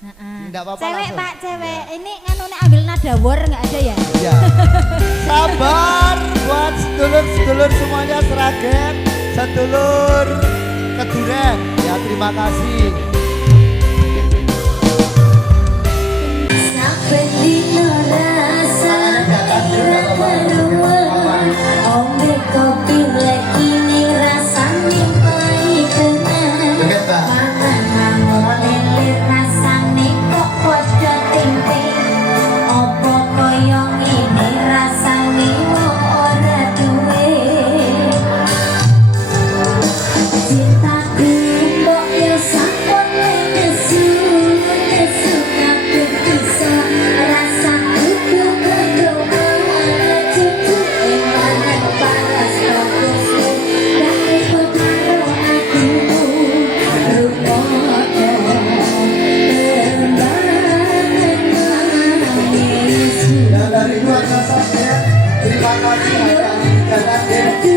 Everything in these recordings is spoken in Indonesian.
Enggak apa-apa. Cewek langsung. Pak, cewek. Ini nganu nek ambil nada war enggak ada ya? Ya. Sabar buat sedulur-sedulur semuanya Sragen, sedulur Keduren. Ya terima kasih. Sampai dino rasa ombe kopi lagi ini rasane pahit tenan. Pangan lele rasane kok padha tempe. Opo koyo ngene rasane wong ora duwe. Cintaku mbok yo sampun nesu nesu kabeh bisa rasaku kudu cucu emanan paras fokusku gak iso karo aku rupodo tembanganku. Dan dari keluarga saya terima kasih atas jalan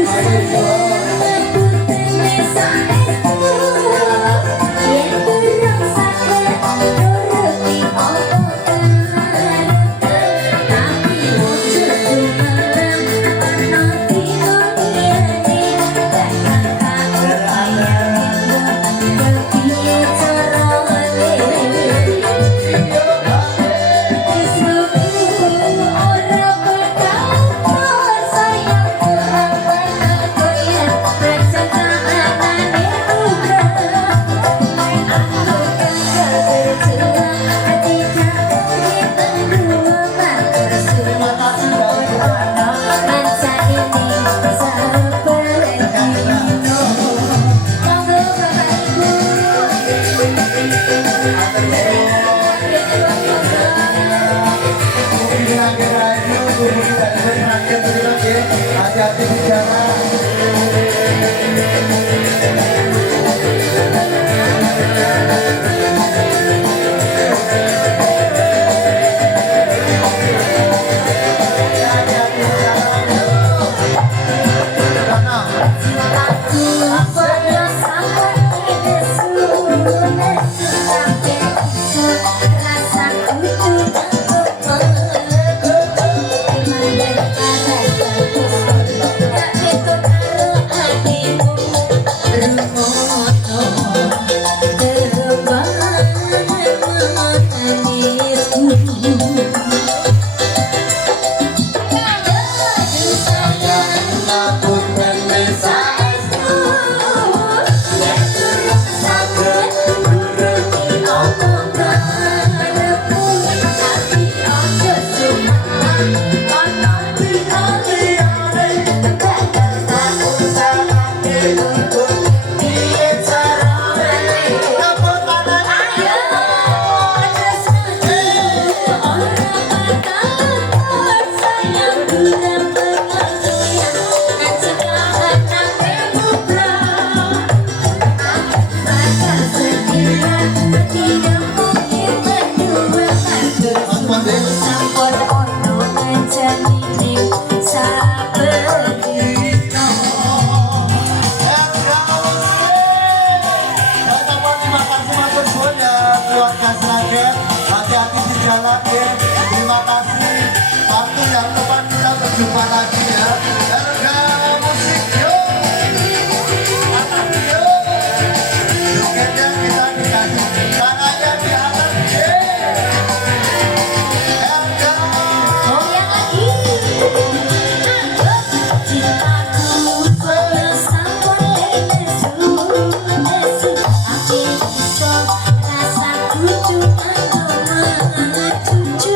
hati-hati di jalan. Hati-hati di jalan ya. Terima kasih. Waktu yang depan kita berjumpa lagi ya. Harga musik yo. Atas yo. Jogetnya kita dikasih. Tangannya di atas ye. Harga. Goyang lagi. Cintaku koyo sampun nesu nesu ati iso rasaku cuma cucu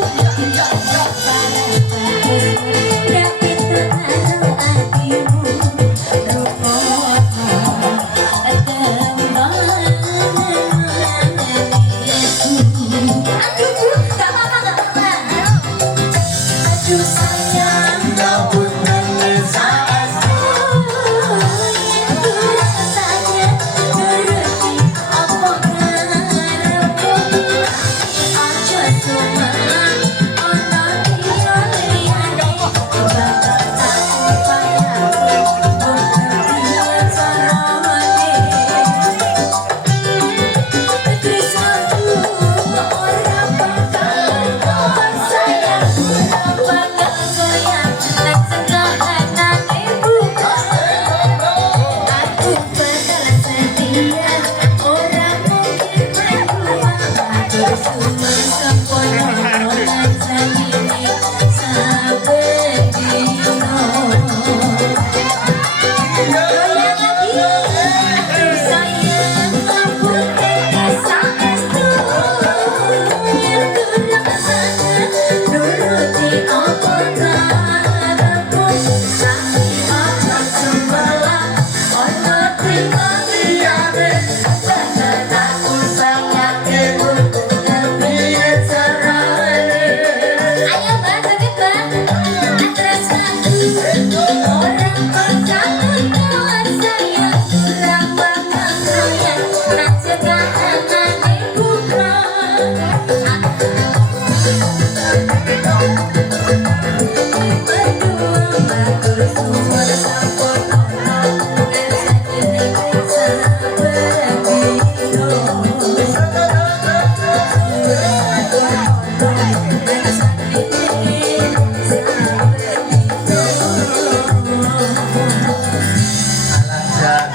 Alasan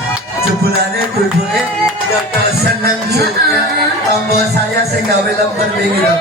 jebulane ibu-ibuke ya seneng juga. Tombol saya sing gawe lemper wingi lho.